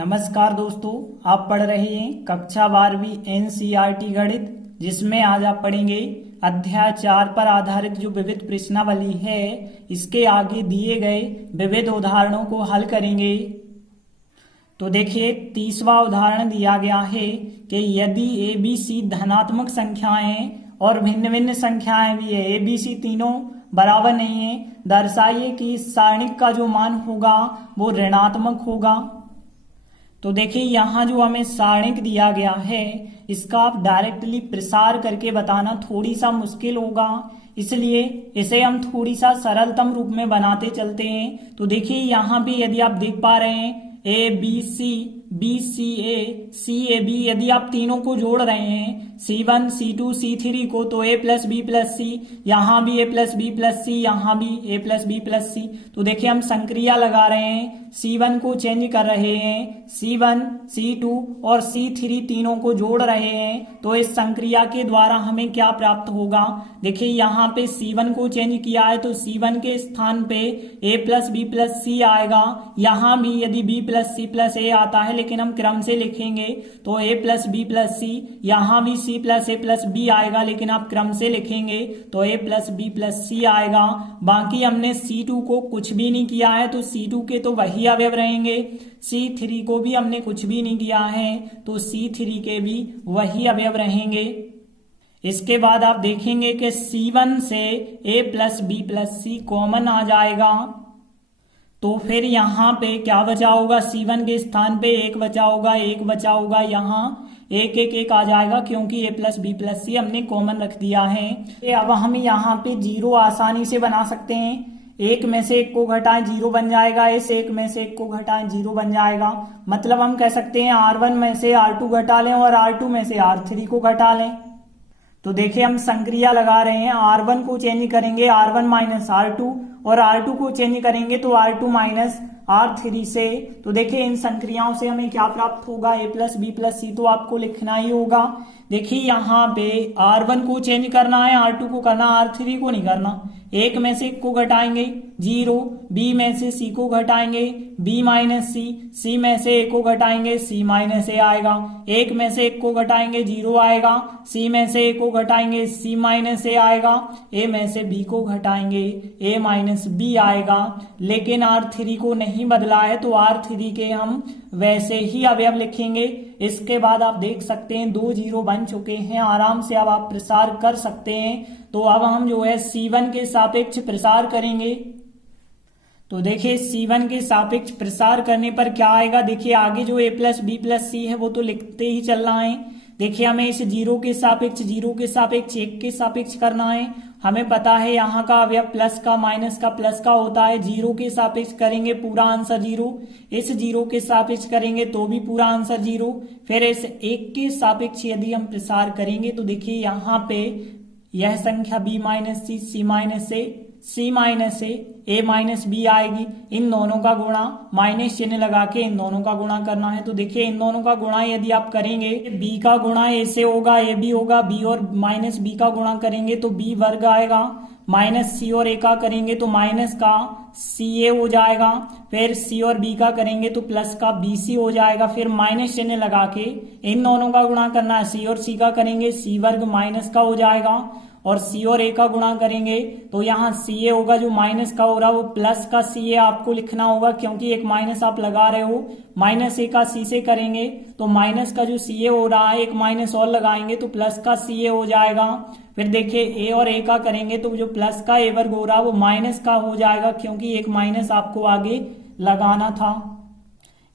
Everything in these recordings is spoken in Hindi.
नमस्कार दोस्तों, आप पढ़ रहे हैं कक्षा 12वीं एनसीईआरटी गणित, जिसमें आज आप पढ़ेंगे अध्याय 4 पर आधारित जो विविध प्रश्नावली है, इसके आगे दिए गए विविध उदाहरणों को हल करेंगे। तो देखिए 30वां उदाहरण दिया गया है कि यदि ए बी सी धनात्मक संख्याएं और भिन्न भिन्न संख्याएं भी है, ए बी सी तीनों बराबर नहीं है, दर्शाइए कि इस सारणिक का जो मान होगा वो ऋणात्मक होगा। तो देखिए यहाँ जो हमें सारणिक दिया गया है, इसका आप डायरेक्टली प्रसार करके बताना थोड़ी सा मुश्किल होगा, इसलिए इसे हम थोड़ी सा सरलतम रूप में बनाते चलते हैं। तो देखिए यहाँ भी यदि आप देख पा रहे हैं A B C, B C A B, यदि आप तीनों को जोड़ रहे हैं C1 C2 C3 को, तो a प्लस बी प्लस सी, यहाँ भी a प्लस बी प्लस सी, यहाँ भी a प्लस बी प्लस सी। तो देखिए हम संक्रिया लगा रहे हैं, C1 को चेंज कर रहे हैं, C1 C2 और C3 तीनों को जोड़ रहे हैं, तो इस संक्रिया के द्वारा हमें क्या प्राप्त होगा। देखिए यहाँ पे C1 को चेंज किया है तो C1 के स्थान पे a प्लस बी प्लस सी आएगा। यहाँ भी यदि b प्लस सी प्लस ए आता है, लेकिन हम क्रम से लिखेंगे तो a प्लस बी प्लस सी, यहाँ भी c प्लस ए प्लस बी आएगा, लेकिन आप क्रम से लिखेंगे तो a प्लस बी प्लस सी आएगा। बाकी हमने C2 को कुछ भी नहीं किया है तो C2 के तो वही अवयव रहेंगे, C3 को भी हमने कुछ भी नहीं किया है तो C3 के भी वही अवयव रहेंगे। इसके बाद आप देखेंगे कि C1 से a plus B plus C common आ जाएगा, तो फिर यहाँ पे क्या बचा होगा, C1 के स्थान पे एक बचा होगा, एक बचा होगा, यहाँ एक एक एक आ जाएगा क्योंकि a प्लस बी प्लस सी हमने कॉमन रख दिया है। अब हम यहाँ पे जीरो आसानी से बना सकते हैं, एक में से एक को घटाएं जीरो बन जाएगा, इस एक में से एक को घटाएं जीरो बन जाएगा। मतलब हम कह सकते हैं R1 में से R2 घटा लें और R2 में से R3 को घटा लें। तो देखिए हम संक्रिया लगा रहे हैं, R1 को चेंज करेंगे R1 माइनस R2 और R2 को चेंज करेंगे तो R2 माइनस R3 से। तो देखिए इन संक्रियाओं से हमें क्या प्राप्त होगा, a प्लस बी प्लस सी तो आपको लिखना ही होगा। देखिए यहाँ पे R1 को चेंज करना है, R2 को करना, R3 को नहीं करना। एक में से एक को घटाएंगे जीरो, b में से c को घटाएंगे b माइनस सी में से a को घटाएंगे c माइनस ए आएगा, एक में से एक को घटाएंगे जीरो आएगा, c में से a को घटाएंगे c माइनस ए आएगा, a में से b को घटाएंगे a माइनस बी आएगा। लेकिन R3 को नहीं बदला है तो R3 के हम वैसे ही अवयव लिखेंगे। इसके बाद आप देख सकते हैं दो जीरो बन चुके हैं, आराम से अब आप प्रसार कर सकते हैं। तो अब हम जो है C1 के सापेक्ष प्रसार करेंगे। तो देखिए C1 के सापेक्ष प्रसार करने पर क्या आएगा, देखिए आगे जो a प्लस बी प्लस सी है वो तो लिखते ही चल रहा है। देखिए हमें इस जीरो के सापेक्ष एक के सापेक्ष करना है। हमें पता है यहाँ का अवयव प्लस का माइनस का प्लस का होता है, जीरो के सापेक्ष करेंगे पूरा आंसर जीरो, इस जीरो के सापेक्ष करेंगे तो भी पूरा आंसर जीरो। फिर इस एक के सापेक्ष यदि हम प्रसार करेंगे तो देखिए यहाँ पे यह संख्या b माइनस सी, सी माइनस ए, सी माइनस ए माइनस बी आएगी। इन दोनों का गुणा माइनस चिन्ह लगा के इन दोनों का गुणा करना है। तो देखिए इन दोनों का गुणा यदि आप करेंगे, b का गुणा a से होगा, a भी होगा, b और माइनस b का गुणा करेंगे तो b वर्ग आएगा, माइनस c और a का करेंगे तो माइनस का ca हो जाएगा, फिर c और b का करेंगे तो प्लस का bc हो जाएगा। फिर माइनस चिन्ह लगा के इन दोनों का गुणा करना है, c और c का करेंगे c वर्ग माइनस का हो जाएगा, और c और a का गुणा करेंगे तो यहाँ ca होगा, जो माइनस का हो रहा है वो प्लस का ca आपको लिखना होगा, क्योंकि एक माइनस आप लगा रहे हो। माइनस a का c से करेंगे तो माइनस का जो ca हो रहा है एक माइनस और लगाएंगे तो प्लस का ca हो जाएगा। फिर देखिए a और a का करेंगे तो जो प्लस का a वर्ग हो रहा है वो माइनस का हो जाएगा, क्योंकि एक माइनस आपको आगे लगाना था।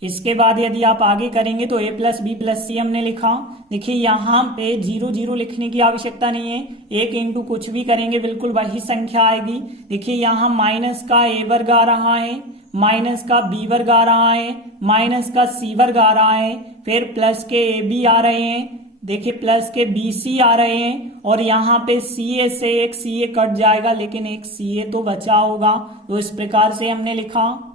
इसके बाद यदि आप आगे करेंगे तो a प्लस बी प्लस सी हमने लिखा। देखिए यहाँ पे जीरो जीरो लिखने की आवश्यकता नहीं है, एक इंटू कुछ भी करेंगे बिल्कुल वही संख्या आएगी। देखिए यहाँ माइनस का a वर्ग आ रहा है, माइनस का b वर्ग आ रहा है, माइनस का c वर्ग आ रहा है, फिर प्लस के ab आ रहे हैं, देखिए प्लस के bc आ रहे हैं, और यहाँ पे ca से एक ca कट जाएगा लेकिन एक ca तो बचा होगा। तो इस प्रकार से हमने लिखा।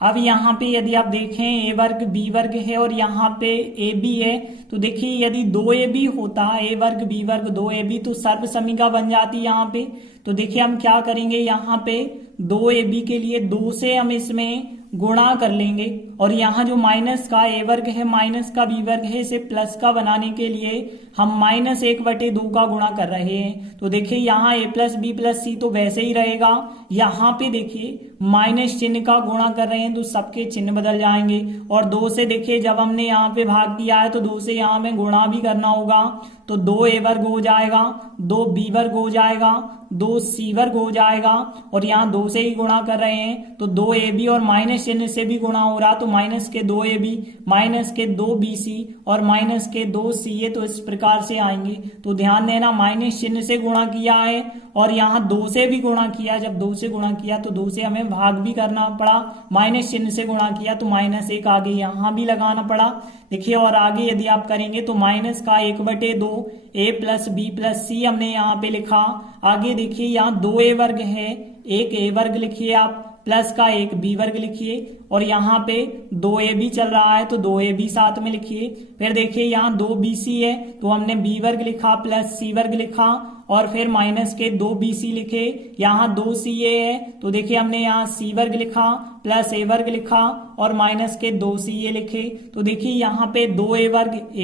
अब यहाँ पे यदि आप देखें a वर्ग b वर्ग है और यहाँ पे ab है, तो देखिए यदि 2ab होता, a वर्ग b वर्ग 2ab, तो सर्व समीका बन जाती यहाँ पे। तो देखिए हम क्या करेंगे, यहाँ पे 2ab के लिए 2 से हम इसमें गुणा कर लेंगे और यहाँ जो माइनस का ए वर्ग है माइनस का बी वर्ग है इसे प्लस का बनाने के लिए हम -1/2 का गुणा कर रहे हैं। तो देखिए यहाँ a प्लस बी प्लस सी तो वैसे ही रहेगा, यहाँ पे देखिए माइनस चिन्ह का गुणा कर रहे हैं तो सबके चिन्ह बदल जाएंगे। और 2 से देखिए जब हमने यहाँ पे भाग दिया है तो 2 से यहाँ में गुणा भी करना होगा, तो 2a वर्ग हो जाएगा, 2b वर्ग हो जाएगा, 2c वर्ग हो जाएगा। और यहाँ 2 से ही गुणा कर रहे हैं तो 2ab और माइनस चिन्ह से भी गुणा हो रहा तो माइनस के 2ab माइनस के 2bc और माइनस के 2ca, तो इस प्रकार से आएंगे। तो ध्यान देना माइनस चिन्ह से गुणा किया है और यहाँ 2 से भी गुणा किया, जब 2 से गुणा किया तो 2 से हमें भाग भी करना पड़ा, माइनस चिन्ह से गुणा किया तो -1 आगे यहाँ भी लगाना पड़ा। देखिए और आगे यदि आप करेंगे तो माइनस का 1/2 a प्लस बी प्लस सी हमने यहाँ पे लिखा। आगे देखिए यहाँ 2a वर्ग है, एक a वर्ग लिखिए आप, प्लस का एक बी वर्ग लिखिए और यहाँ पे 2ab चल रहा है तो 2ab साथ में लिखिए। फिर देखिए यहाँ 2bc है तो हमने b वर्ग लिखा प्लस c वर्ग लिखा और फिर माइनस के 2bc लिखे। यहाँ 2ca है तो देखिए हमने यहाँ c वर्ग लिखा प्लस a वर्ग लिखा और माइनस के 2ca लिखे। तो देखिए यहाँ पे 2a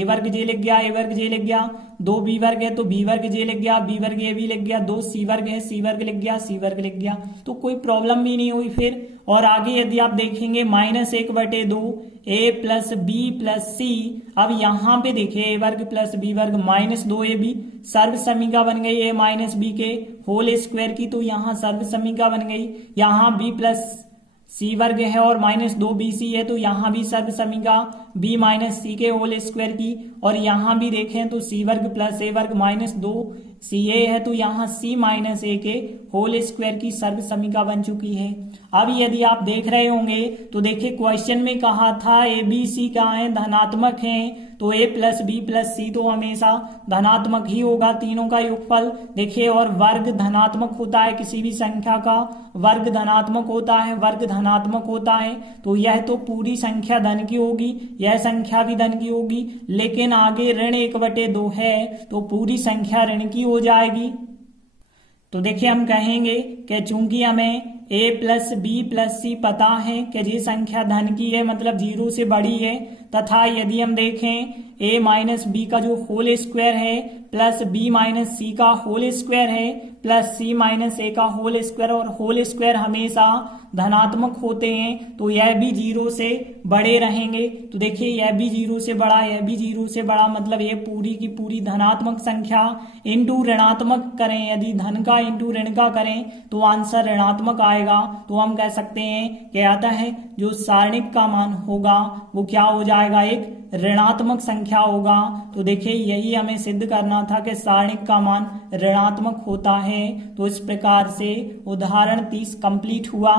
वर्ग जे लिख गया, a वर्ग जे लिख गया, 2b वर्ग है तो b वर्ग जे लिख गया, b वर्ग a भी लिख गया, 2c वर्ग है c वर्ग लिख गया, c वर्ग लिख गया, तो कोई प्रॉब्लम भी नहीं हुई फिर। और आगे यदि आप देखेंगे -1/2 a प्लस बी प्लस सी, अब यहाँ पे देखिए a वर्ग प्लस बी वर्ग -2ab सर्व समीका बन गई a माइनस बी के होल स्क्वायर की, तो यहाँ सर्व समीका बन गई। यहाँ b प्लस सी वर्ग है और -2bc है तो यहाँ भी सर्व समीका b माइनस सी के होल स्क्वायर की। और यहाँ भी देखें तो c वर्ग प्लस a वर्ग -2ca है तो यहाँ c माइनस a के होल स्क्वायर की सर्व समीका बन चुकी है। अब यदि आप देख रहे होंगे तो देखिए क्वेश्चन में कहा था a b c क्या है, धनात्मक हैं, तो a प्लस बी प्लस सी तो हमेशा धनात्मक ही होगा तीनों का योगफल। देखिए और वर्ग धनात्मक होता है, किसी भी संख्या का वर्ग धनात्मक होता है, वर्ग धनात्मक होता है तो यह तो पूरी संख्या धन की होगी, यह संख्या भी धन की होगी, लेकिन आगे ऋण 1/2 है तो पूरी संख्या ऋण की हो जाएगी। तो देखिए हम कहेंगे कि चूंकि हमें a प्लस बी प्लस सी पता है कि ये संख्या धन की है मतलब 0 से बड़ी है, तथा यदि हम देखें a माइनस बी का जो होल स्क्वायर है प्लस b माइनस सी का होल स्क्वायर है प्लस c माइनस a का होल स्क्वायर, और होल स्क्वायर हमेशा धनात्मक होते हैं तो यह भी 0 से बड़े रहेंगे। तो देखिए यह भी 0 से बड़ा, यह भी 0 से बड़ा, मतलब ये पूरी की पूरी धनात्मक संख्या इंटू ऋणात्मक करें, यदि धन का इंटू ऋण का करें तो आंसर ऋणात्मक आएगा। तो हम कह सकते हैं कि आता है जो सारणिक का मान होगा वो क्या हो जाएगा, एक ऋणात्मक संख्या होगा। तो देखिए यही हमें सिद्ध करना था कि सारणिक का मान ऋणात्मक होता है। तो इस प्रकार से उदाहरण 30 कंप्लीट हुआ।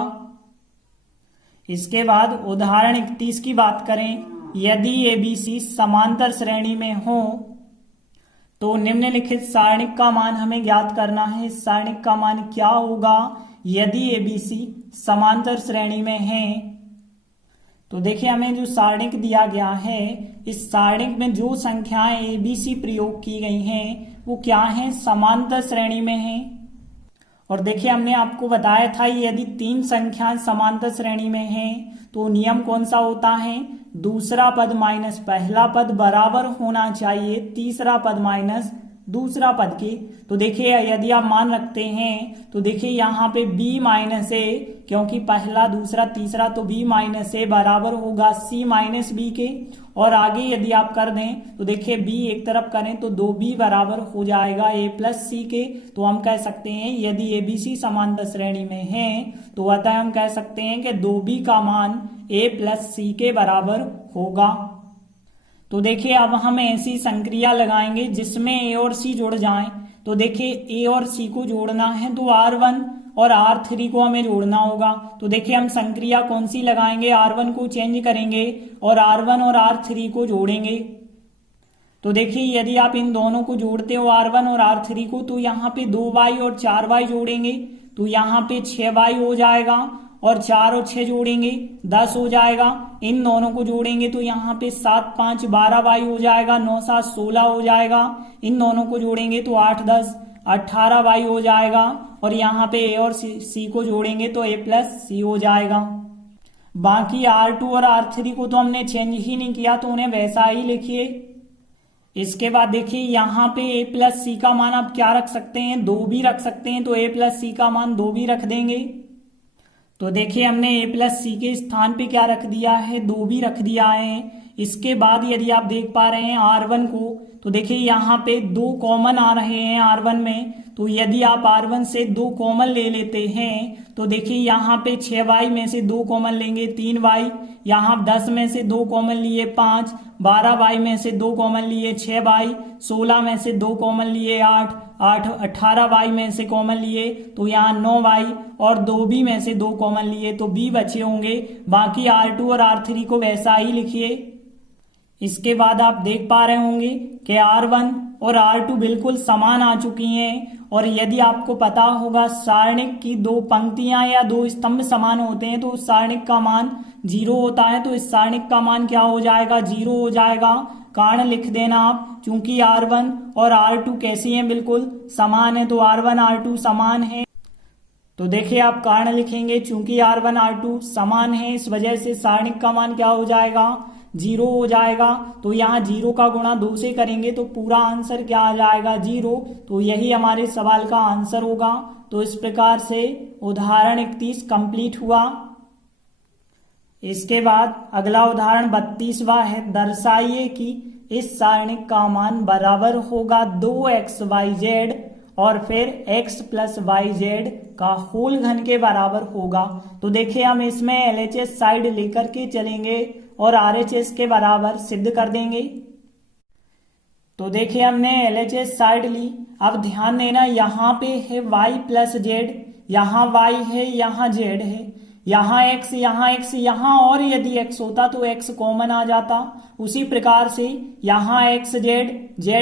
इसके बाद उदाहरण 31 की बात करें, यदि ABC समांतर श्रेणी में हो तो निम्नलिखित सारणिक का मान हमें ज्ञात करना है। सारणिक का मान क्या होगा यदि ABC समांतर श्रेणी में है। तो देखिए हमें जो सारणिक दिया गया है, इस सारणिक में जो संख्याएं ABC प्रयोग की गई हैं वो क्या हैं, समांतर श्रेणी में हैं। और देखिए हमने आपको बताया था यदि 3 संख्याएं समांतर श्रेणी में हैं तो नियम कौन सा होता है, दूसरा पद माइनस पहला पद बराबर होना चाहिए तीसरा पद माइनस दूसरा पद के। तो देखिए यदि आप मान रखते हैं तो देखिए यहाँ पे b माइनस ए, क्योंकि पहला दूसरा तीसरा तो b माइनस ए बराबर होगा c माइनस बी के। और आगे यदि आप कर दें तो देखिए b एक तरफ करें तो 2b बराबर हो जाएगा a प्लस सी के। तो हम कह सकते हैं यदि ABC समांतर श्रेणी में है तो अतः हम कह सकते हैं कि 2b का मान a प्लस सी के बराबर होगा। तो देखिए अब हम ऐसी संक्रिया लगाएंगे जिसमें a और c जुड़ जाएं। तो देखिए a और c को जोड़ना है तो R1 और R3 को हमें जोड़ना होगा। तो देखिए हम संक्रिया कौन सी लगाएंगे, R1 को चेंज करेंगे और R1 और R3 को जोड़ेंगे। तो देखिए यदि आप इन दोनों को जोड़ते हो R1 और R3 को तो यहाँ पे 2y और 4y जोड़ेंगे तो यहाँ पे 6y हो जाएगा, और 4 और 6 जोड़ेंगे 10 हो जाएगा। इन दोनों को जोड़ेंगे तो यहाँ पे 7 5 12y हो जाएगा, 9 7 16 हो जाएगा। इन दोनों को जोड़ेंगे तो 8 10 18y हो जाएगा, और यहाँ पे a और c को जोड़ेंगे तो a प्लस सी हो जाएगा। बाकी R2 और R3 को तो हमने चेंज ही नहीं किया, तो उन्हें वैसा ही लिखिए। इसके बाद देखिए यहाँ पे a प्लस सी का मान आप क्या रख सकते हैं, 2 भी रख सकते हैं, तो a प्लस सी का मान 2 भी रख देंगे। तो देखिए हमने a प्लस सी के स्थान पे क्या रख दिया है, 2 भी रख दिया है। इसके बाद यदि आप देख पा रहे हैं R1 को, तो देखिए यहाँ पे 2 कॉमन आ रहे हैं R1 में, तो यदि आप R1 से 2 कॉमन ले लेते हैं तो देखिए यहाँ पे 6y में से 2 कॉमन लेंगे 3y, यहाँ 10 में से 2 कॉमन लिए 5, 12y में से 2 कॉमन लिए 6y, 16 में से 2 कॉमन लिए 8, 18y में से कॉमन लिए तो यहाँ 9y और 2b में से 2 कॉमन लिए तो b बचे होंगे। बाकी R2 और R3 को वैसा ही लिखिए। इसके बाद आप देख पा रहे होंगे कि R1 और R2 बिल्कुल समान आ चुकी हैं। और यदि आपको पता होगा सारणिक की 2 पंक्तियां या 2 स्तंभ समान होते हैं तो उस सारणिक का मान 0 होता है, तो इस सारणिक का मान क्या हो जाएगा, 0 हो जाएगा। कारण लिख देना आप, चूंकि R1 और R2 कैसी हैं, बिल्कुल समान है, तो R1 R2 समान है। तो देखिए आप कारण लिखेंगे, चूंकि R1 R2 समान है इस वजह से सारणिक का मान क्या हो जाएगा, 0 हो जाएगा। तो यहाँ 0 का गुणा 2 से करेंगे तो पूरा आंसर क्या आ जाएगा, 0। तो यही हमारे सवाल का आंसर होगा। तो इस प्रकार से उदाहरण 31 कंप्लीट हुआ। इसके बाद अगला उदाहरण 32वां है। दर्शाइए कि इस सारणिक का मान बराबर होगा 2xyz और फिर x प्लस yz का होल घन के बराबर होगा। तो देखिए हम इसमें LHS साइड लेकर के चलेंगे और RHS के बराबर सिद्ध कर देंगे। तो देखिए हमने LHS साइड ली। अब ध्यान देना यहाँ पे है y प्लस जेड, यहाँ y है, यहाँ z है, यहाँ x, यहाँ और यदि x होता तो x कॉमन आ जाता। उसी प्रकार से यहाँ x z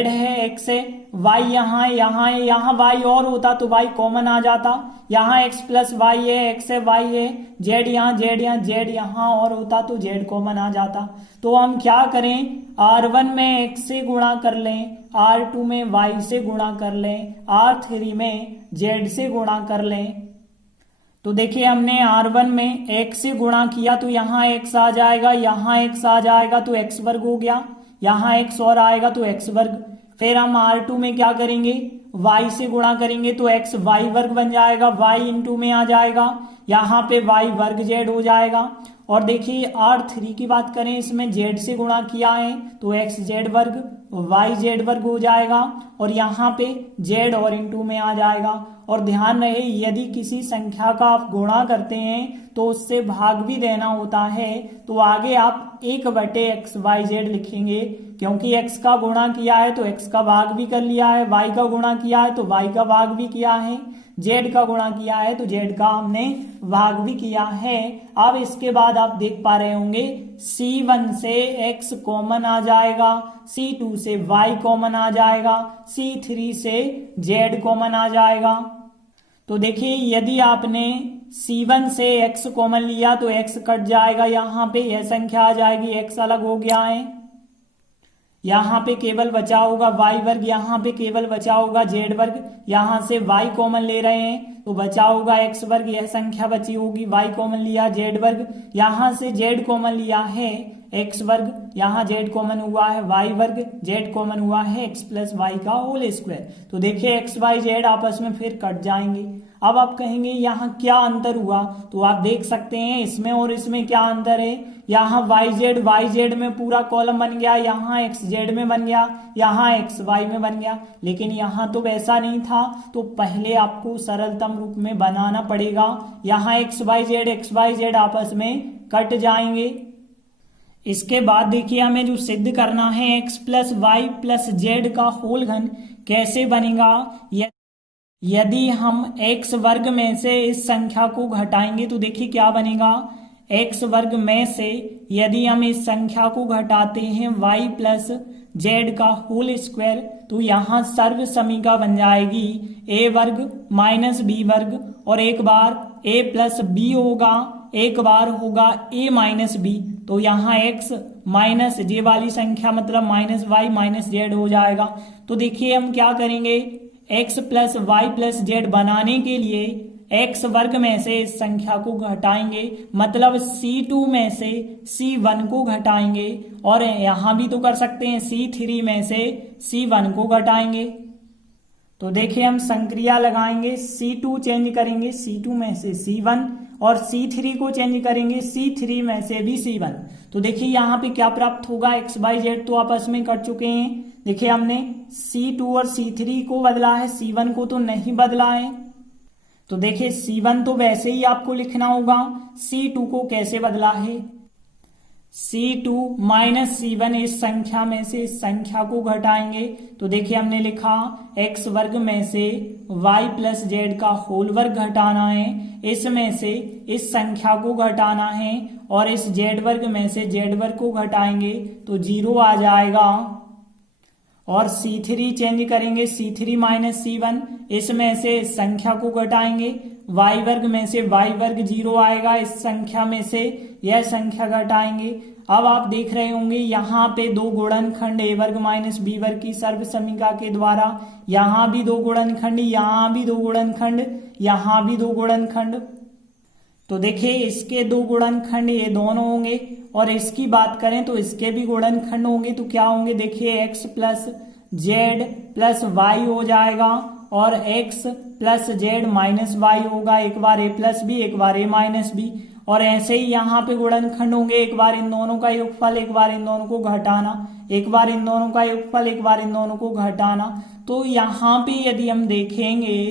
है, x है, y यहाँ है, यहाँ y और होता तो y कॉमन आ जाता। यहाँ x प्लस y है, x है, y है, z यहाँ और होता तो z कॉमन आ जाता। तो हम क्या करें, R1 में x से गुणा कर लें, R2 में y से गुणा कर लें, R3 में z से गुणा कर लें। तो देखिए हमने R1 में x से गुणा किया तो यहाँ x आ जाएगा, यहाँ x आ जाएगा तो x वर्ग हो गया, यहाँ x और आएगा तो x वर्ग। फिर हम R2 में क्या करेंगे, y से गुणा करेंगे तो x y वर्ग बन जाएगा, y इंटू में आ जाएगा, यहाँ पे y वर्ग z हो जाएगा। और देखिए R3 की बात करें, इसमें z से गुणा किया है तो x z वर्ग y z वर्ग हो जाएगा और यहाँ पे z और इंटू में आ जाएगा। और ध्यान रहे यदि किसी संख्या का आप गुणा करते हैं तो उससे भाग भी देना होता है, तो आगे आप 1/x y z लिखेंगे, क्योंकि x का गुणा किया है तो x का भाग भी कर लिया है, y का गुणा किया है तो y का भाग भी किया है, z का गुणा किया है तो z का हमने भाग भी किया है। अब इसके बाद आप देख पा रहे होंगे C1 से x कॉमन आ जाएगा, C2 से y कॉमन आ जाएगा, C3 से z कॉमन आ जाएगा। तो देखिए यदि आपने C1 से x कॉमन लिया तो x कट जाएगा, यहाँ पे यह संख्या आ जाएगी, x अलग हो गया है, यहाँ पे केवल बचा होगा y वर्ग, यहाँ पे केवल बचा होगा z वर्ग, यहाँ से y कॉमन ले रहे हैं तो बचा होगा x वर्ग, यह संख्या बची होगी, y कॉमन लिया z वर्ग, यहाँ से z कॉमन लिया है x वर्ग, यहाँ z कॉमन हुआ है y वर्ग, z कॉमन हुआ है x प्लस y का होल स्क्वायर। तो देखिए x y z आपस में फिर कट जाएंगे। अब आप कहेंगे यहाँ क्या अंतर हुआ, तो आप देख सकते हैं इसमें और इसमें क्या अंतर है। यहाँ YZ में पूरा कॉलम बन गया, यहाँ XZ में बन गया, यहाँ XY में बन गया, लेकिन यहाँ तो वैसा नहीं था। तो पहले आपको सरलतम रूप में बनाना पड़ेगा। यहाँ XYZ आपस में कट जाएंगे। इसके बाद देखिए हमें जो सिद्ध करना है x plus Y plus Z का होल घन कैसे बनेगा। यदि हम x वर्ग में से इस संख्या को घटाएंगे तो देखिए क्या बनेगा। x वर्ग में से यदि हम इस संख्या को घटाते हैं y प्लस जेड का होल स्क्वायर तो यहाँ सर्व समीका बन जाएगी a वर्ग माइनस बी वर्ग, और एक बार a प्लस बी होगा, एक बार होगा a माइनस बी, तो यहाँ x माइनस जे वाली संख्या मतलब माइनस वाई माइनस जेड हो जाएगा। तो देखिए हम क्या करेंगे, x plus Y plus Z बनाने के लिए x वर्ग में से इस संख्या को घटाएंगे, मतलब C2 में से C1 को घटाएंगे, और यहां भी तो कर सकते हैं C3 में से C1 को घटाएंगे। तो देखिए हम संक्रिया लगाएंगे, C2 चेंज करेंगे C2 में से C1 और C3 को चेंज करेंगे C3 में से भी C1। तो देखिए यहाँ पे क्या प्राप्त होगा, x y z तो आपस में कट चुके हैं। देखिए हमने C2 और C3 को बदला है, C1 को तो नहीं बदला है। तो देखिए C1 तो वैसे ही आपको लिखना होगा, C2 को कैसे बदला है, C2 माइनस C1 इस संख्या में से इस संख्या को घटाएंगे। तो देखिए हमने लिखा x वर्ग में से y प्लस जेड का होल वर्ग घटाना है, इसमें से इस संख्या को घटाना है, और इस z वर्ग में से z वर्ग को घटाएंगे तो 0 आ जाएगा। और C3 चेंज करेंगे, C3 माइनस C1 इसमें से इस संख्या को घटाएंगे, y वर्ग में से y वर्ग 0 आएगा, इस संख्या में से यह संख्या घटाएंगे। अब आप देख रहे होंगे यहाँ पे दो गुणनखंड a वर्ग माइनस b वर्ग की सर्व समीका के द्वारा, यहाँ भी दो गुणनखंड, यहाँ भी दो गुणनखंड, यहाँ भी दो गुणनखंड। तो देखिए इसके दो गुणनखंड ये दोनों होंगे, और इसकी बात करें तो इसके भी गुणनखंड होंगे। तो क्या होंगे, देखिए x plus Z plus Y हो जाएगा, और x plus Z minus Y होगा, एक बार a प्लस बी एक बार a माइनस बी। और ऐसे ही यहाँ पे गुणनखंड होंगे, एक बार इन दोनों का योगफल एक बार इन दोनों को घटाना, एक बार इन दोनों का योगफल एक बार इन दोनों को घटाना। तो यहाँ पे यदि हम देखेंगे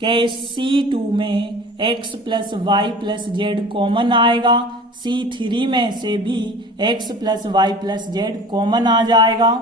कि C2 में x plus Y plus Z common आएगा, C3 में से भी x plus Y plus Z common आ जाएगा।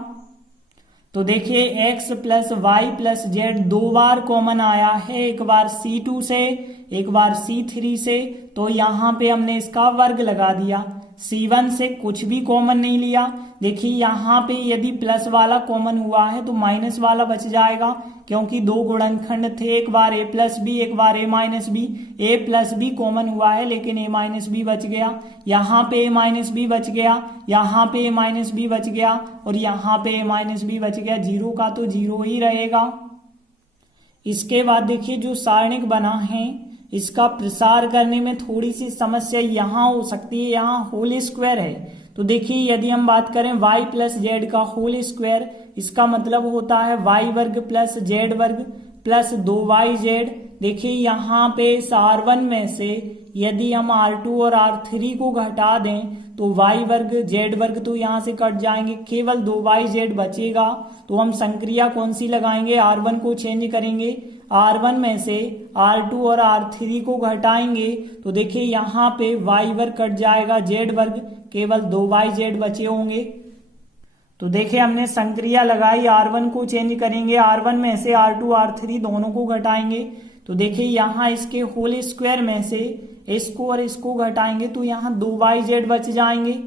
तो देखिए x plus Y plus Z दो बार कॉमन आया है, एक बार C2 से एक बार C3 से। तो यहाँ पे हमने इसका वर्ग लगा दिया, C1 से कुछ भी कॉमन नहीं लिया। देखिए यहाँ पे यदि प्लस वाला कॉमन हुआ है तो माइनस वाला बच जाएगा, क्योंकि दो गुणनखंड थे, एक बार a प्लस बी एक बार a minus B. a plus B common हुआ है लेकिन a माइनस बी बच गया, यहाँ पे a माइनस बी बच गया, यहाँ पे a माइनस बी बच गया, और यहाँ पे a माइनस बी बच गया। 0 का तो 0 ही रहेगा। इसके बाद देखिए जो सारणिक बना है इसका प्रसार करने में थोड़ी सी समस्या यहाँ हो सकती है, यहाँ होल स्क्वायर है। तो देखिए यदि हम बात करें y प्लस जेड का होल स्क्वायर, इसका मतलब होता है y वर्ग प्लस जेड वर्ग प्लस 2yz। देखिए यहाँ पे इस R1 में से यदि हम R2 और R3 को घटा दें तो y वर्ग z वर्ग तो यहाँ से कट जाएंगे, केवल 2yz बचेगा। तो हम संक्रिया कौन सी लगाएंगे, R1 को चेंज करेंगे, R1 में से R2 और R3 को घटाएंगे। तो देखिए यहाँ पे y वर्ग कट जाएगा, z वर्ग केवल 2yz बचे होंगे। तो देखिए हमने संक्रिया लगाई, R1 को चेंज करेंगे, R1 में से R2 R3 दोनों को घटाएंगे। तो देखिए यहाँ इसके होल स्क्वायर में से इसको और इसको घटाएंगे तो यहाँ 2yz बच जाएंगे।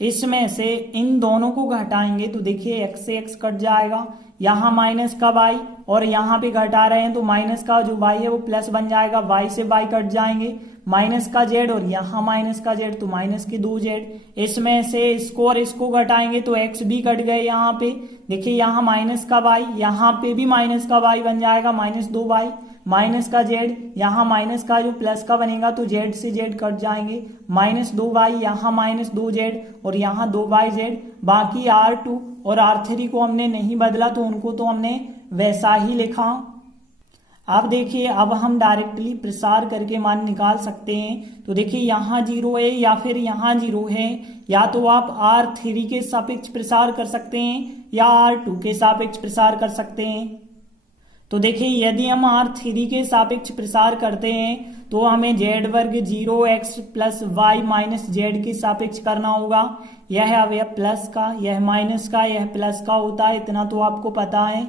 इसमें से इन दोनों को घटाएंगे तो देखिए x से x कट जाएगा, यहाँ माइनस का y, और यहाँ पे घटा रहे हैं तो माइनस का जो y है वो प्लस बन जाएगा, y से y कट जाएंगे, माइनस का z और यहाँ माइनस का z तो माइनस के 2z। इसमें से इसको और इसको घटाएंगे तो x भी कट गए यहाँ पे। देखिए यहाँ माइनस का y, यहाँ पे भी माइनस का y बन जाएगा, माइनस 2y, माइनस का z, यहाँ माइनस का जो प्लस का बनेगा तो z से z कट जाएंगे, माइनस 2y, यहाँ माइनस 2z और यहाँ 2yz। बाकी R2 और R3 को हमने नहीं बदला तो उनको तो हमने वैसा ही लिखा। अब देखिए अब हम डायरेक्टली प्रसार करके मान निकाल सकते हैं। तो देखिए यहाँ 0 है या फिर यहाँ 0 है, या तो आप R3 के सापेक्ष प्रसार कर सकते हैं या R2 के सापेक्ष प्रसार कर सकते हैं। तो देखिए यदि हम R3 के सापेक्ष प्रसार करते हैं तो हमें z वर्ग 0x plus Y minus Z के सापेक्ष करना होगा। यह अवयव प्लस का, यह माइनस का, यह प्लस का होता है, इतना तो आपको पता है।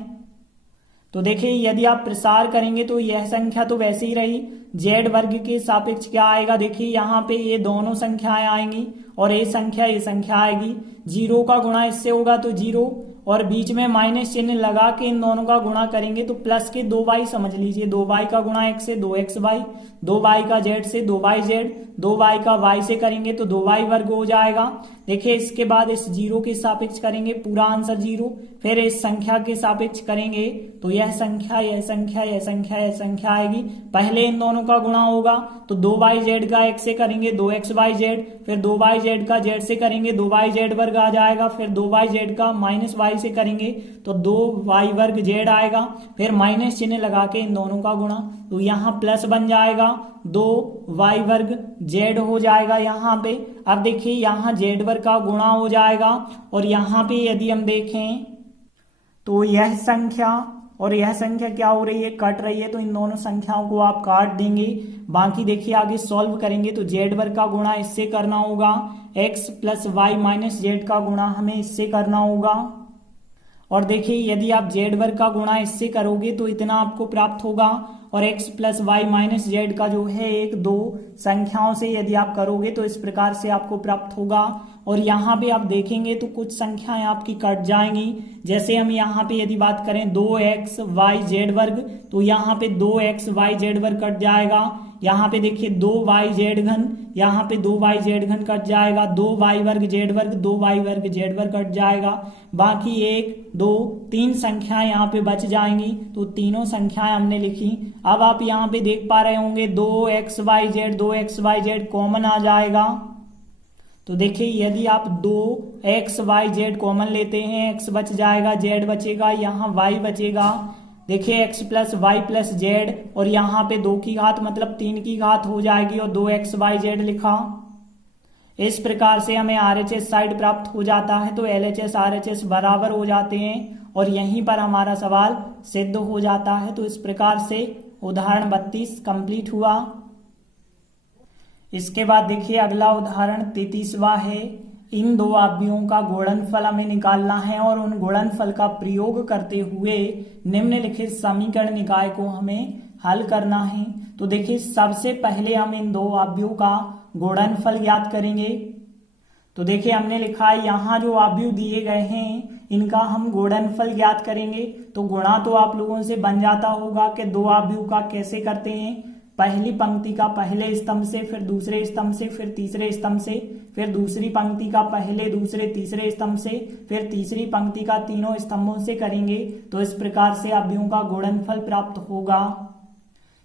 तो देखिए यदि आप प्रसार करेंगे तो यह संख्या तो वैसे ही रही, z वर्ग के सापेक्ष क्या आएगा, देखिए यहाँ पे ये दोनों संख्याएं आएंगी और ये संख्या आएगी। 0 का गुणा इससे होगा तो 0, और बीच में माइनस चिन्ह लगा के इन दोनों का गुणा करेंगे तो प्लस के 2y समझ लीजिए, 2y का गुणा x से 2xy, 2y का z से 2yz, 2y का y से करेंगे तो 2y वर्ग हो जाएगा। देखिए इसके बाद इस 0 के सापेक्ष करेंगे, पूरा आंसर 0। फिर इस संख्या के सापेक्ष करेंगे तो यह संख्या यह संख्या यह संख्या यह संख्या आएगी। पहले इन दोनों का गुणा होगा तो 2yz का x से करेंगे 2xyz, फिर 2yz का z से करेंगे 2yz वर्ग आ जाएगा। फिर 2yz का माइनस y से करेंगे तो 2y वर्ग z आएगा। फिर माइनस चिन्ह लगा के इन दोनों का गुणा तो यहाँ प्लस बन जाएगा, 2y वर्ग z हो जाएगा यहाँ पे। अब देखिए यहाँ z वर्ग का गुणा हो जाएगा और यहाँ पे यदि हम देखें तो यह संख्या और यह संख्या क्या हो रही है, कट रही है, तो इन दोनों संख्याओं को आप काट देंगे। बाकी देखिए आगे सॉल्व करेंगे तो z वर्ग का गुणा इससे करना होगा, x plus Y minus Z का गुणा हमें इससे करना होगा। और देखिए यदि आप z वर्ग का गुणा इससे करोगे तो इतना आपको प्राप्त होगा, और x plus Y minus Z का जो है एक दो संख्याओं से यदि आप करोगे तो इस प्रकार से आपको प्राप्त होगा। और यहाँ पे आप देखेंगे तो कुछ संख्याएं आपकी कट जाएंगी। जैसे हम यहाँ पे यदि बात करें 2xyz वर्ग तो यहाँ पे 2xyz वर्ग कट जाएगा। यहाँ पे देखिए 2yz घन, यहाँ पे 2yz घन कट जाएगा, 2y वर्ग z वर्ग 2y वर्ग z वर्ग कट जाएगा। बाकी 1 2 3 संख्याएं यहाँ पे बच जाएंगी, तो तीनों संख्याएं हमने लिखी। अब आप यहाँ पे देख पा रहे होंगे 2xyz कॉमन आ जाएगा। तो देखिए यदि आप 2xyz कॉमन लेते हैं, x बच जाएगा, z बचेगा, यहाँ y बचेगा। देखिए x plus Y plus Z और यहाँ पे 2 की घात मतलब 3 की घात हो जाएगी और 2xyz लिखा। इस प्रकार से हमें RHS साइड प्राप्त हो जाता है, तो LHS RHS बराबर हो जाते हैं और यहीं पर हमारा सवाल सिद्ध हो जाता है। तो इस प्रकार से उदाहरण 32 कंप्लीट हुआ। इसके बाद देखिए अगला उदाहरण 33वां है। इन दो आव्यूहों का गुणनफल हमें निकालना है और उन गुणनफल का प्रयोग करते हुए निम्नलिखित समीकरण निकाय को हमें हल करना है। तो देखिए सबसे पहले हम इन दो आव्यूहों का गुणनफल ज्ञात करेंगे। तो देखिए हमने लिखा है यहाँ जो आव्यूह दिए गए हैं इनका हम गुणनफल ज्ञात करेंगे। तो गुणा तो आप लोगों से बन जाता होगा कि दो आव्यूह का कैसे करते हैं, पहली पंक्ति का पहले स्तंभ से, फिर दूसरे स्तंभ से, फिर तीसरे स्तंभ से, फिर दूसरी पंक्ति का पहले दूसरे तीसरे स्तंभ से, फिर तीसरी पंक्ति का तीनों स्तंभों से करेंगे। तो इस प्रकार से आव्यूहों का गुणनफल प्राप्त होगा।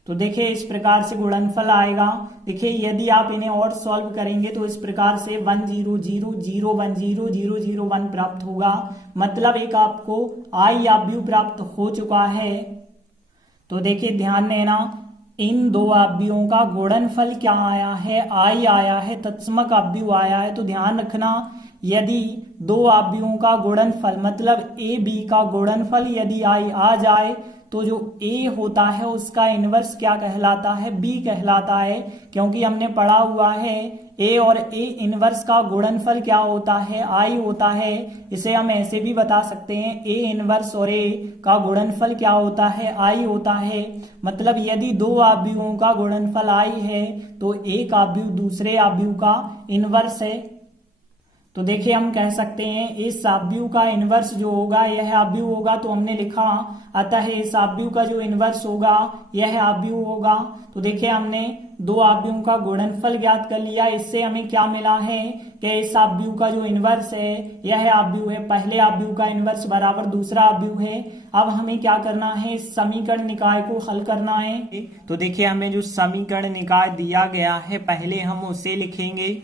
तो देखिए इस प्रकार से गुणनफल आएगा। देखिए यदि आप इन्हें और सॉल्व करेंगे तो इस प्रकार से 1 0 0 0 1 0 0 0 1 प्राप्त होगा। मतलब एक आपको आई आव्यूह प्राप्त हो चुका है। तो देखिए ध्यान देना, इन दो आव्यूहों का गुणनफल क्या आया है, आई आया है, तत्समक आव्यूह आया है। तो ध्यान रखना यदि दो आव्यूहों का गुणनफल मतलब ए बी का गुणनफल यदि आई आ जाए तो जो ए होता है उसका इनवर्स क्या कहलाता है, बी कहलाता है। क्योंकि हमने पढ़ा हुआ है ए और ए इनवर्स का गुणनफल क्या होता है, आई होता है। इसे हम ऐसे भी बता सकते हैं ए इनवर्स और ए का गुणनफल क्या होता है, आई होता है। मतलब यदि दो आव्यूहों का गुणनफल आई है तो एक आव्यूह दूसरे आव्यूह का इनवर्स है। तो देखिए हम कह सकते हैं इस आव्यूह का इनवर्स जो होगा यह आव्यूह होगा। तो हमने लिखा अतः इस आव्यूह का जो इनवर्स होगा यह आव्यूह होगा। तो देखिए हमने दो आव्यूहों का गुणनफल ज्ञात कर लिया। इससे हमें क्या मिला है कि इस आव्यूह का जो इनवर्स है यह आव्यूह है, पहले आव्यूह का इनवर्स बराबर दूसरा आव्यूह है। अब हमें क्या करना है, इस समीकरण निकाय को हल करना है। तो देखिए हमें जो समीकरण निकाय दिया गया है पहले हम उसे लिखेंगे।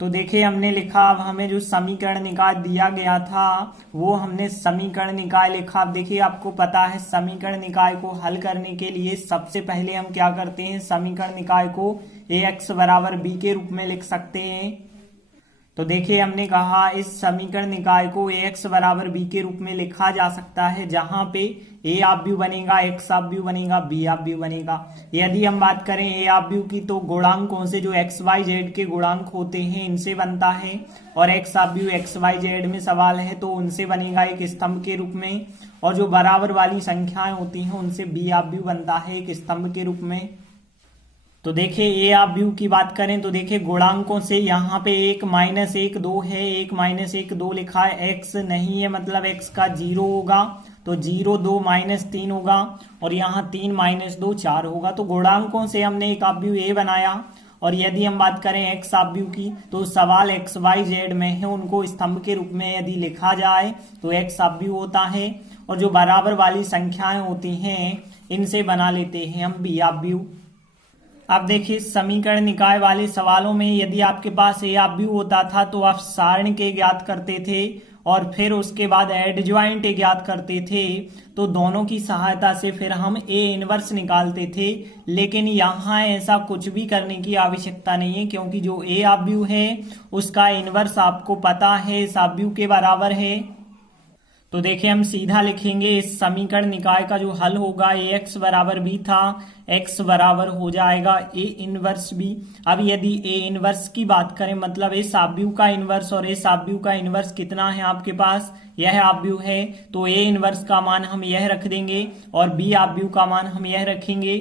तो देखिए हमने लिखा, अब हमें जो समीकरण निकाय दिया गया था वो हमने समीकरण निकाय लिखा। अब देखिए आपको पता है समीकरण निकाय को हल करने के लिए सबसे पहले हम क्या करते हैं, समीकरण निकाय को ax बराबर b के रूप में लिख सकते हैं। तो देखिए हमने कहा इस समीकरण निकाय को ax बराबर b के रूप में लिखा जा सकता है, जहां पे a आव्यूह बनेगा, x आव्यूह बनेगा, b आव्यूह बनेगा। यदि हम बात करें a आव्यूह की तो गुणांकों से जो x y z के गुणांक होते हैं इनसे बनता है, और x आव्यूह x y z में सवाल है तो उनसे बनेगा एक स्तंभ के रूप में, और जो बराबर वाली संख्याएं होती हैं उनसे b आव्यूह बनता है एक स्तंभ के रूप में। तो देखिए ए आव्यूह की बात करें तो देखिए गुणांकों से यहाँ पे 1 -1 2 है, 1 -1 2 लिखा है, x नहीं है मतलब x का 0 होगा, तो 0 2 -3 होगा, और यहाँ 3 -2 4 होगा। तो गुणांकों से हमने एक आव्यूह ए बनाया और यदि हम बात करें एक्स ऑब्यू की तो सवाल एक्स वाई जेड में है, उनको स्तंभ के रूप में यदि लिखा जाए तो एक्स ऑब्यू होता है, और जो बराबर वाली संख्याएं होती हैं इनसे बना लेते हैं हम बी ऑब्यू। अब देखिए समीकरण निकाय वाले सवालों में यदि आपके पास ए ऑब्यू होता था तो आप सारण के ज्ञात करते थे और फिर उसके बाद एडजॉइंट ज्ञात करते थे, तो दोनों की सहायता से फिर हम ए इनवर्स निकालते थे। लेकिन यहाँ ऐसा कुछ भी करने की आवश्यकता नहीं है, क्योंकि जो ए ऑब्यू है उसका इनवर्स आपको पता है इस ऑब्यू के बराबर है। तो देखिए हम सीधा लिखेंगे इस समीकरण निकाय का जो हल होगा ए एक्स बराबर बी था, एक्स बराबर हो जाएगा ए इनवर्स बी। अब यदि ए इनवर्स की बात करें मतलब इस ऑब्यू का इनवर्स, और इस ऑब्यू का इनवर्स कितना है आपके पास, यह ऑब्यू है, तो ए इनवर्स का मान हम यह रख देंगे और बी ऑब्यू का मान हम यह रखेंगे।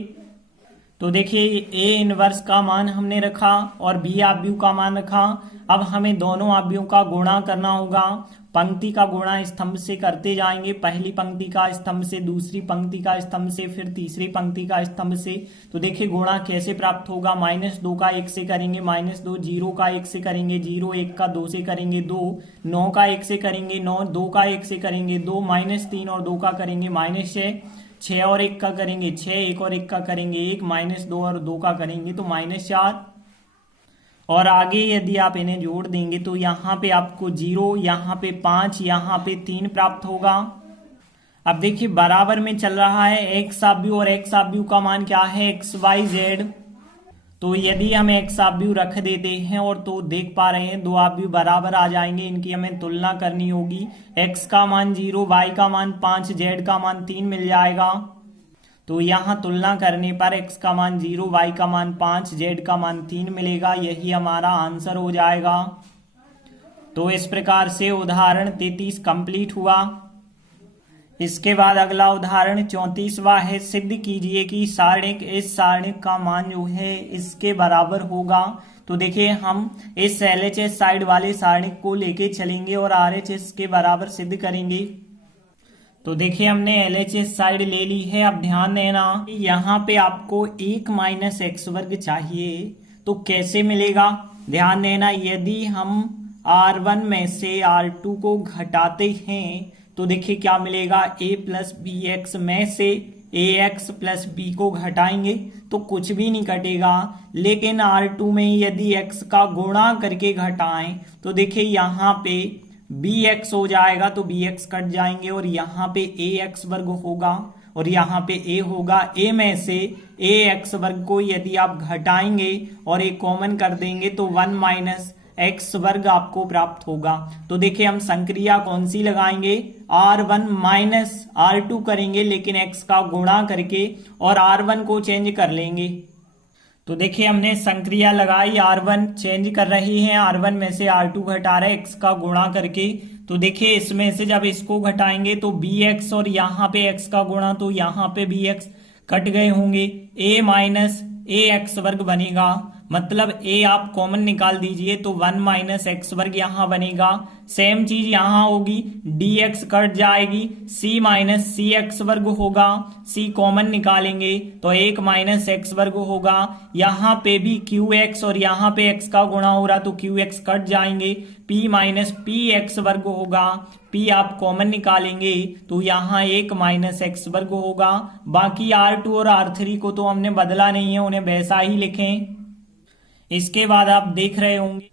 तो देखिए ए इनवर्स का मान हमने रखा और बी ऑब्यू का मान रखा। अब हमें दोनों ऑब्यू का गुणा करना होगा। पंक्ति का गुणा स्तंभ से करते जाएंगे, पहली पंक्ति का स्तंभ से, दूसरी पंक्ति का स्तंभ से, फिर तीसरी पंक्ति का स्तंभ से। तो देखिए गुणा कैसे प्राप्त होगा, -2 का 1 से करेंगे -2, 0 का 1 से करेंगे 0, 1 का 2 से करेंगे 2, 9 का 1 से करेंगे 9, 2 का 1 से करेंगे 2, -3 और 2 का करेंगे -6, 6 और 1 का करेंगे 6, 1 और 1 का करेंगे 1, -2 और 2 का करेंगे तो -4। और आगे यदि आप इन्हें जोड़ देंगे तो यहाँ पे आपको 0, यहाँ पे 5, यहाँ पे 3 प्राप्त होगा। अब देखिए बराबर में चल रहा है एक्स ऑब्यू, और एक्स ऑब्यू का मान क्या है एक्स वाई जेड। तो यदि हम एक्स ऑब्यू रख देते हैं और तो देख पा रहे हैं दो ऑब्यू बराबर आ जाएंगे, इनकी हमें तुलना करनी होगी। एक्स का मान 0, वाई का मान 5, जेड का मान 3 मिल जाएगा। तो यहाँ तुलना करने पर x का मान 0, y का मान 5, z का मान 3 मिलेगा, यही हमारा आंसर हो जाएगा। तो इस प्रकार से उदाहरण 33 कंप्लीट हुआ। इसके बाद अगला उदाहरण 34वां है। सिद्ध कीजिए कि सारणिक इस सारणिक का मान जो है इसके बराबर होगा। तो देखिए हम इस LHS साइड वाले सारणिक को लेके चलेंगे और RHS के बराबर सिद्ध करेंगे। तो देखिए हमने LHS साइड ले ली है। अब ध्यान देना यहाँ पे आपको 1 - x वर्ग चाहिए, तो कैसे मिलेगा ध्यान देना। यदि हम R1 में से R2 को घटाते हैं तो देखिए क्या मिलेगा, a + bx में से ax + b को घटाएंगे तो कुछ भी नहीं कटेगा। लेकिन R2 में यदि x का गुणा करके घटाएं तो देखिए यहाँ पे bx हो जाएगा, तो bx कट जाएंगे और यहाँ पे ax वर्ग होगा और यहाँ पे a होगा। a में से ax वर्ग को यदि आप घटाएंगे और a कॉमन कर देंगे तो 1 - x वर्ग आपको प्राप्त होगा। तो देखिए हम संक्रिया कौन सी लगाएंगे, R1 - R2 करेंगे, लेकिन x का गुणा करके और R1 को चेंज कर लेंगे। तो देखिए हमने संक्रिया लगाई, R1 चेंज कर रही है, R1 में से R2 घटा रहे x का गुणा करके। तो देखिए इसमें से जब इसको घटाएंगे तो bx और यहाँ पे x का गुणा, तो यहाँ पे bx कट गए होंगे, a - ax वर्ग बनेगा। मतलब a आप कॉमन निकाल दीजिए तो 1 - x वर्ग यहाँ बनेगा। सेम चीज यहाँ होगी, dx कट जाएगी, c - cx वर्ग होगा, c कॉमन निकालेंगे तो 1 - x वर्ग होगा। यहाँ पे भी qx और यहाँ पे x का गुणा हो रहा तो qx कट जाएंगे, p - px वर्ग होगा, p आप कॉमन निकालेंगे तो यहाँ 1 - x वर्ग होगा। बाकी R2 और R3 को तो हमने बदला नहीं है, उन्हें वैसा ही लिखें। इसके बाद आप देख रहे होंगे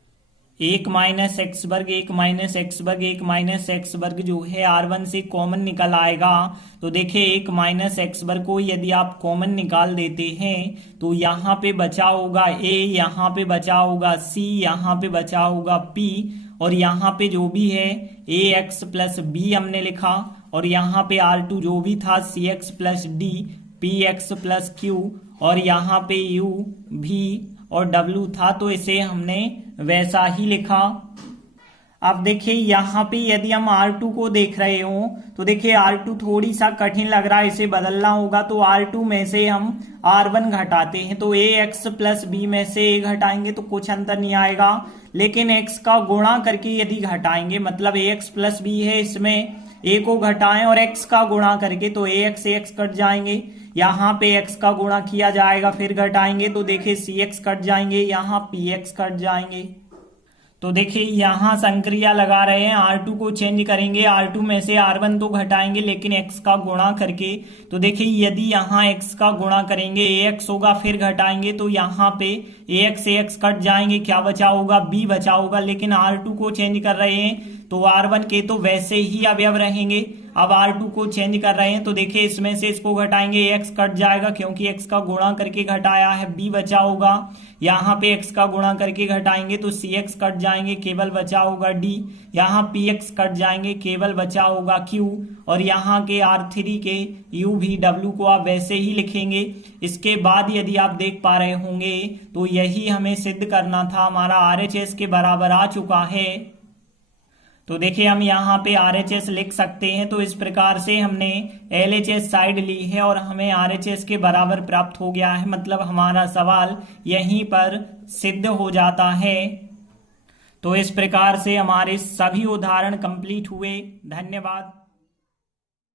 1 - x वर्ग, 1 - x वर्ग, 1 - x वर्ग जो है R1 से कॉमन निकल आएगा। तो देखिए 1 - x वर्ग को यदि आप कॉमन निकाल देते हैं तो यहाँ पे बचा होगा a, यहाँ पे बचा होगा c, यहाँ पे बचा होगा p, और यहाँ पे जो भी है ax + b हमने लिखा, और यहाँ पे R2 जो भी था cx + d, px + q, और यहाँ पे u v और W था तो इसे हमने वैसा ही लिखा। अब देखिए यहाँ पे यदि हम R2 को देख रहे हो तो देखिए R2 थोड़ी सा कठिन लग रहा है, इसे बदलना होगा। तो R2 में से हम R1 घटाते हैं तो ax + b में से a घटाएंगे तो कुछ अंतर नहीं आएगा। लेकिन x का गुणा करके यदि घटाएंगे, मतलब ax + b है, इसमें a को घटाएं और x का गुणा करके तो ax कट जाएंगे। यहाँ पे x का गुणा किया जाएगा, फिर घटाएंगे तो देखिए cx कट जाएंगे, यहाँ px कट जाएंगे। तो देखिए यहाँ संक्रिया लगा रहे हैं, R2 को चेंज करेंगे, R2 में से R1 तो घटाएंगे लेकिन x का गुणा करके। तो देखिए यदि यहाँ x का गुणा करेंगे ax होगा, फिर घटाएंगे तो यहाँ पे ax कट जाएंगे, क्या बचा होगा, b बचा होगा। लेकिन R2 को चेंज कर रहे हैं तो R1 के तो वैसे ही अवयव रहेंगे, अब R2 को चेंज कर रहे हैं तो देखिए इसमें से इसको घटाएंगे, x कट जाएगा क्योंकि x का गुणा करके घटाया है, b बचा होगा। यहाँ पे x का गुणा करके घटाएंगे तो cx कट जाएंगे, केवल बचा होगा d। यहाँ px कट जाएंगे, केवल बचा होगा q। और यहाँ के R3 के u v w को आप वैसे ही लिखेंगे। इसके बाद यदि आप देख पा रहे होंगे तो यही हमें सिद्ध करना था, हमारा RHS के बराबर आ चुका है। तो देखिए हम यहाँ पे RHS लिख सकते हैं। तो इस प्रकार से हमने LHS साइड ली है और हमें RHS के बराबर प्राप्त हो गया है, मतलब हमारा सवाल यहीं पर सिद्ध हो जाता है। तो इस प्रकार से हमारे सभी उदाहरण कंप्लीट हुए। धन्यवाद।